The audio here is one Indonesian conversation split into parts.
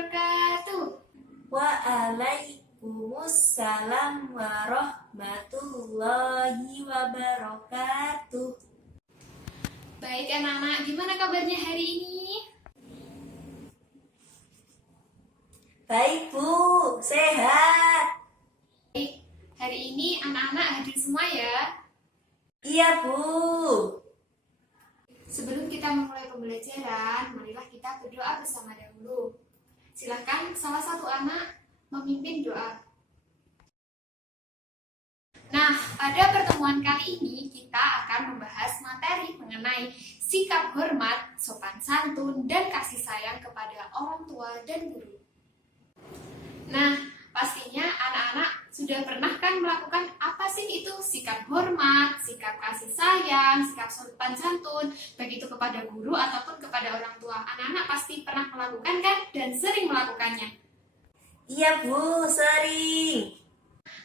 wabarakatuh. Waalaikumsalam warahmatullahi wabarakatuh. Baik anak-anak, gimana kabarnya hari ini? Baik Bu, sehat. Baik, hari ini anak-anak hadir semua ya. Iya Bu. Sebelum kita memulai pembelajaran, marilah kita berdoa bersama dahulu. Silakan salah satu anak memimpin doa. Nah, pada pertemuan kali ini kita akan membahas materi mengenai sikap hormat, sopan santun, dan kasih sayang kepada orang tua dan guru. Nah, pastinya anak-anak sudah pernah kan melakukan apa sih itu sikap hormat, sikap kasih sayang, sikap sopan santun, baik itu kepada guru ataupun kepada orang tua. Anak-anak pasti pernah melakukan kan dan sering melakukannya. Iya Bu, sering.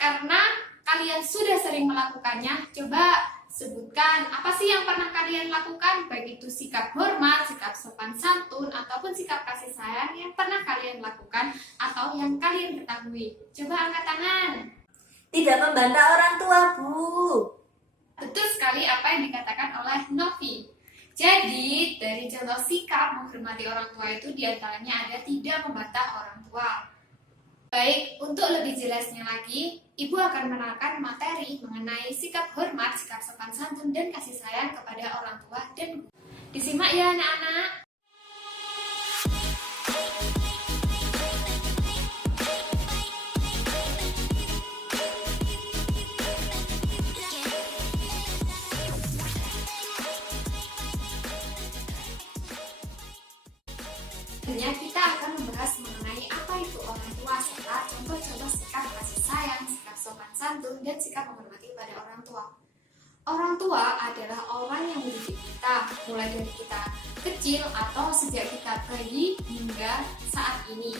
Karena kalian sudah sering melakukannya, coba sebutkan apa sih yang pernah kalian lakukan, baik itu sikap hormat, sikap sopan santun, ataupun sikap kasih sayang yang pernah kalian lakukan atau yang kalian ketahui. Coba angkat tangan. Tidak membantah orang tua Bu. Betul sekali apa yang dikatakan oleh Novi. Jadi, dari contoh sikap menghormati orang tua itu diantaranya ada tidak membantah orang tua. Baik, untuk lebih jelasnya lagi, Ibu akan menerangkan materi mengenai sikap hormat, sikap sopan santun, dan kasih sayang kepada orang tua dan guru. Disimak ya anak-anak. Selanjutnya kita akan membahas mengenai apa itu orang tua serta contoh-contoh sikap kasih sayang, sikap sopan santun, dan sikap menghormati pada orang tua. Orang tua adalah orang yang mendidik kita, mulai dari kita kecil atau sejak kita bayi hingga saat ini.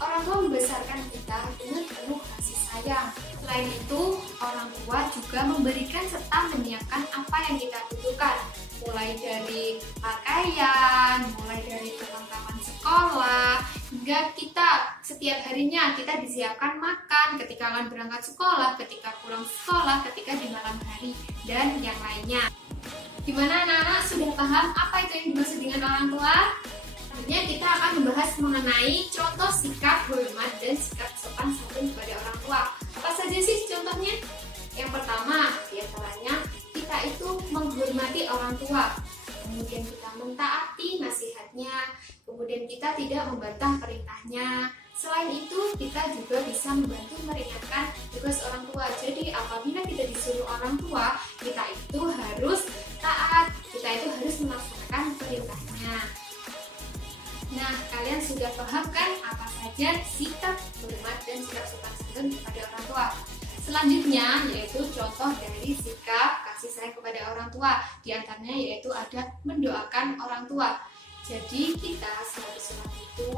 Orang tua membesarkan kita dengan penuh kasih sayang. Selain itu, orang tua juga memberikan serta menyiapkan apa yang kita butuhkan, mulai dari pakaian, mulai dari perlengkapan sekolah, hingga kita setiap harinya kita disiapkan makan ketika akan berangkat sekolah, ketika pulang sekolah, ketika di malam hari, dan yang lainnya. Gimana anak-anak, sudah paham apa itu yang dimaksud dengan orang tua? Selanjutnya kita akan membahas mengenai contoh sikap hormat dan sikap sopan santun kepada orang tua. Apa saja sih contohnya? Yang pertama, diantaranya kita itu menghormati orang tua, kemudian kita mentaati nasihatnya, kemudian kita tidak membantah perintahnya. Selain itu, kita juga bisa membantu meringankan tugas orang tua. Jadi apabila kita disuruh orang tua, kita itu harus taat, kita itu harus melaksanakan perintahnya. Nah, kalian sudah paham kan apa saja sikap hormat dan sikap sopan santun kepada orang tua? Selanjutnya yaitu contoh dari sikap kasih sayang kepada orang tua. Di antaranya yaitu ada mendoakan orang tua. Jadi kita sehabis sholat itu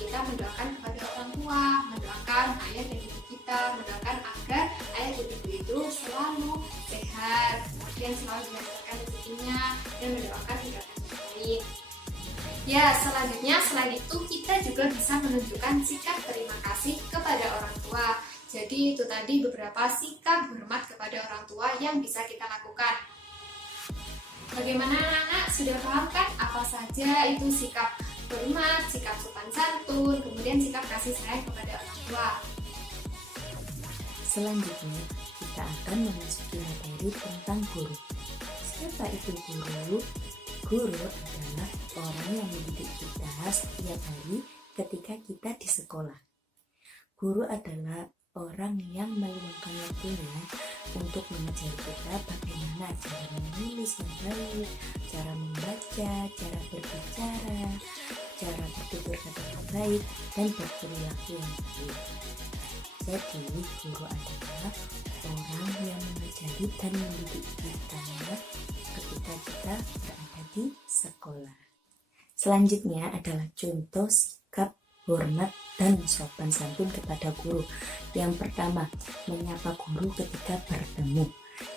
kita mendoakan kepada orang tua, mendoakan ayah dan ibu kita, mendoakan agar ayah dan ibu itu selalu sehat, kemudian selalu dilancarkan rezekinya, dan mendoakan hidupnya yang baik. Ya, selanjutnya selain itu kita juga bisa menunjukkan sikap terima kasih kepada orang tua. Jadi itu tadi beberapa sikap hormat kepada orang tua yang bisa kita lakukan. Bagaimana anak-anak, sudah paham kan apa saja itu sikap hormat, sikap sopan santun, kemudian sikap kasih sayang kepada orang tua? Selanjutnya kita akan memasuki materi tentang guru. Siapa itu guru? Guru adalah orang yang mendidik kita setiap hari ketika kita di sekolah. Guru adalah orang yang meluangkan waktunya untuk mengajari kita bagaimana cara menulis yang baik, cara membaca, cara berbicara, cara bertutur kata yang baik, dan berperilaku yang baik. Jadi, guru adalah orang yang mengajari dan mendidik kita ketika kita berada di sekolah. Selanjutnya adalah contoh sikap hormat dan sopan santun kepada guru. Yang pertama, menyapa guru ketika bertemu.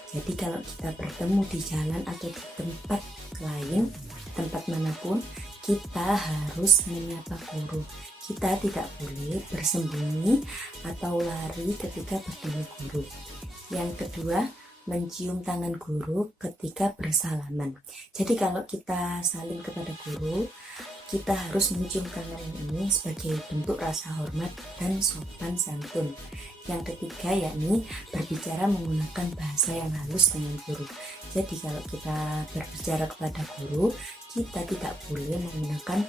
Jadi kalau kita bertemu di jalan atau di tempat lain, tempat manapun, kita harus menyapa guru. Kita tidak boleh bersembunyi atau lari ketika bertemu guru. Yang kedua, mencium tangan guru ketika bersalaman. Jadi kalau kita salim kepada guru, kita harus mencium tangan ini sebagai bentuk rasa hormat dan sopan santun. Yang ketiga yakni berbicara menggunakan bahasa yang halus dengan guru. Jadi kalau kita berbicara kepada guru, kita tidak boleh menggunakan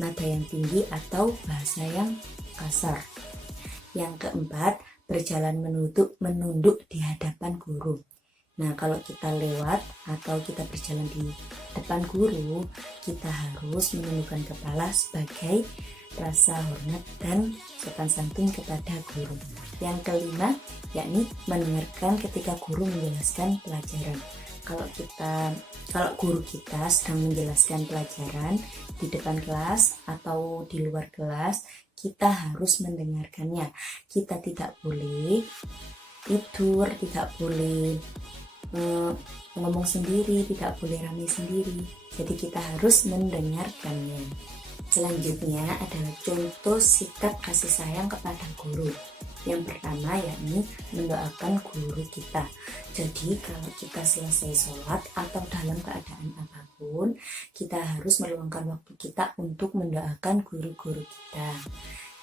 nada yang tinggi atau bahasa yang kasar. Yang keempat, berjalan menunduk di hadapan guru. Nah, kalau kita lewat atau kita berjalan di depan guru, kita harus menundukkan kepala sebagai rasa hormat dan sopan santun kepada guru. Yang kelima, yakni mendengarkan ketika guru menjelaskan pelajaran. Kalau guru kita sedang menjelaskan pelajaran di depan kelas atau di luar kelas, kita harus mendengarkannya. Kita tidak boleh tidur, tidak boleh ngomong sendiri, tidak boleh ramai sendiri. Jadi kita harus mendengarkannya. Selanjutnya adalah contoh sikap kasih sayang kepada guru. Yang pertama yakni mendoakan guru kita. Jadi kalau kita selesai sholat atau dalam keadaan apapun, kita harus meluangkan waktu kita untuk mendoakan guru-guru kita.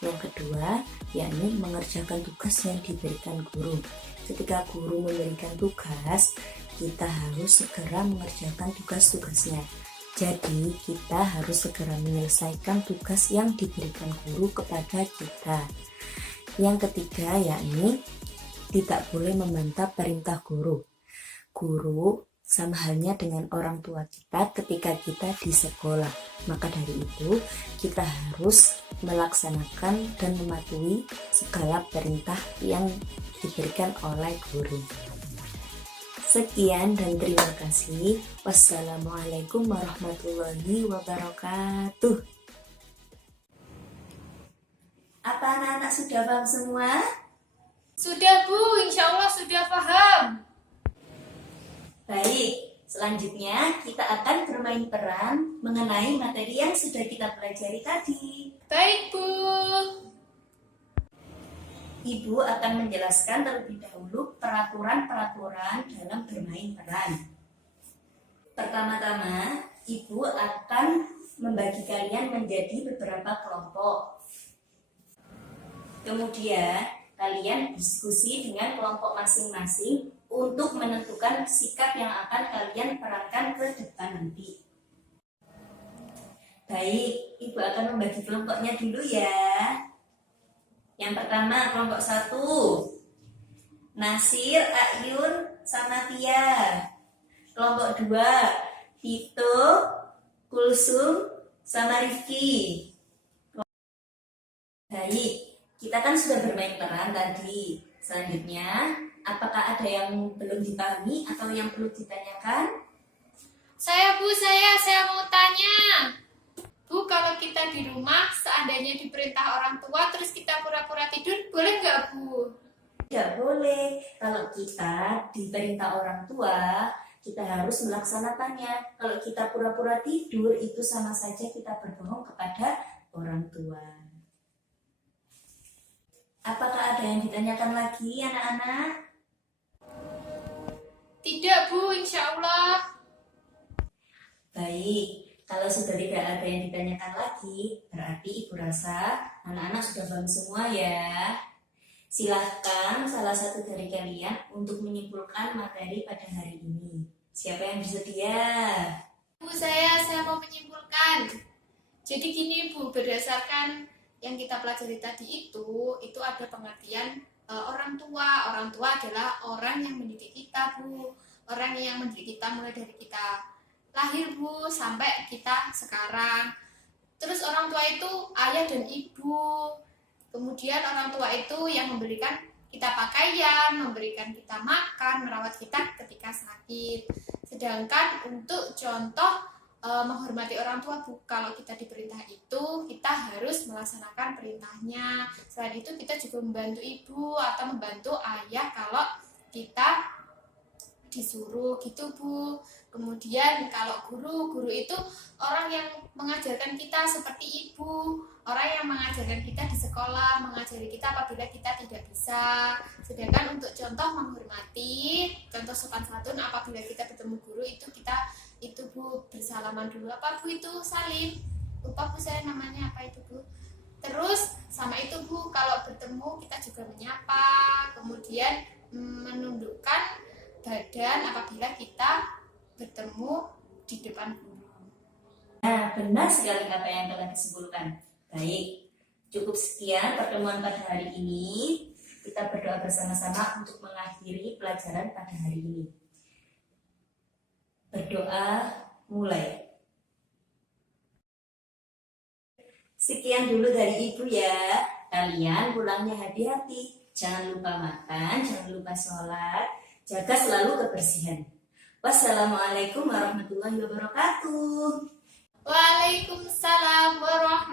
Yang kedua yakni mengerjakan tugas yang diberikan guru. Ketika guru memberikan tugas, kita harus segera mengerjakan tugas-tugasnya. Jadi kita harus segera menyelesaikan tugas yang diberikan guru kepada kita. Yang ketiga yakni tidak boleh membantah perintah guru. Guru sama halnya dengan orang tua kita ketika kita di sekolah. Maka dari itu kita harus melaksanakan dan mematuhi segala perintah yang diberikan oleh guru. Sekian dan terima kasih. Wassalamualaikum warahmatullahi wabarakatuh. Apa anak-anak sudah paham semua? Sudah Bu, insya Allah sudah paham. Baik, selanjutnya kita akan bermain peran mengenai materi yang sudah kita pelajari tadi. Baik Bu. Ibu akan menjelaskan terlebih dahulu peraturan-peraturan dalam bermain peran. Pertama-tama, Ibu akan membagi kalian menjadi beberapa kelompok. Kemudian, kalian diskusi dengan kelompok masing-masing untuk menentukan sikap yang akan kalian perankan ke depan nanti. Baik, Ibu akan membagi kelompoknya dulu ya. Yang pertama, kelompok 1. Nasir, Ayun, sama Tia. Kelompok 2. Tito, Kulsum, sama Rifki. Baik, kita kan sudah bermain peran tadi. Selanjutnya, apakah ada yang belum dipahami atau yang perlu ditanyakan? Saya Bu, saya mau tanya. Bu, kalau kita di rumah seandainya diperintah orang tua terus kita pura-pura tidur, boleh nggak Bu? Tidak boleh. Kalau kita diperintah orang tua, kita harus melaksanakannya. Kalau kita pura-pura tidur, itu sama saja kita berbohong kepada orang tua. Apakah ada yang ditanyakan lagi anak-anak? Tidak Bu, insya Allah. Baik. Kalau sudah tidak ada yang ditanyakan lagi, berarti Ibu rasa anak-anak sudah paham semua ya. Silahkan salah satu dari kalian untuk menyimpulkan materi pada hari ini. Siapa yang bersedia? Bu, saya mau menyimpulkan. Jadi gini Bu, berdasarkan yang kita pelajari tadi itu ada pengertian orang tua. Orang tua adalah orang yang mendidik kita Bu. Orang yang mendidik kita mulai dari kita lahir Bu sampai kita sekarang. Terus orang tua itu ayah dan ibu. Kemudian orang tua itu yang memberikan kita pakaian, memberikan kita makan, merawat kita ketika sakit. Sedangkan untuk contoh menghormati orang tua Bu, kalau kita diperintah itu kita harus melaksanakan perintahnya. Selain itu kita juga membantu ibu atau membantu ayah kalau kita disuruh gitu Bu. Kemudian kalau guru itu orang yang mengajarkan kita seperti ibu, orang yang mengajarkan kita di sekolah, mengajari kita apabila kita tidak bisa. Sedangkan untuk contoh menghormati, contoh sopan santun apabila kita bertemu guru itu Bu bersalaman dulu. Apa Bu itu salim? Lupa Bu saya namanya apa itu Bu. Terus sama itu Bu, kalau bertemu kita juga menyapa, kemudian menundukkan badan apabila kita bertemu di depan guru. Nah, benar sekali apa yang telah disimpulkan. Baik, cukup sekian pertemuan pada hari ini. Kita berdoa bersama-sama untuk mengakhiri pelajaran pada hari ini. Berdoa mulai. Sekian dulu dari Ibu ya. Kalian pulangnya hati-hati. Jangan lupa makan, jangan lupa sholat. Jaga selalu kebersihan. Wassalamualaikum warahmatullahi wabarakatuh. Waalaikumsalam warahmatullahi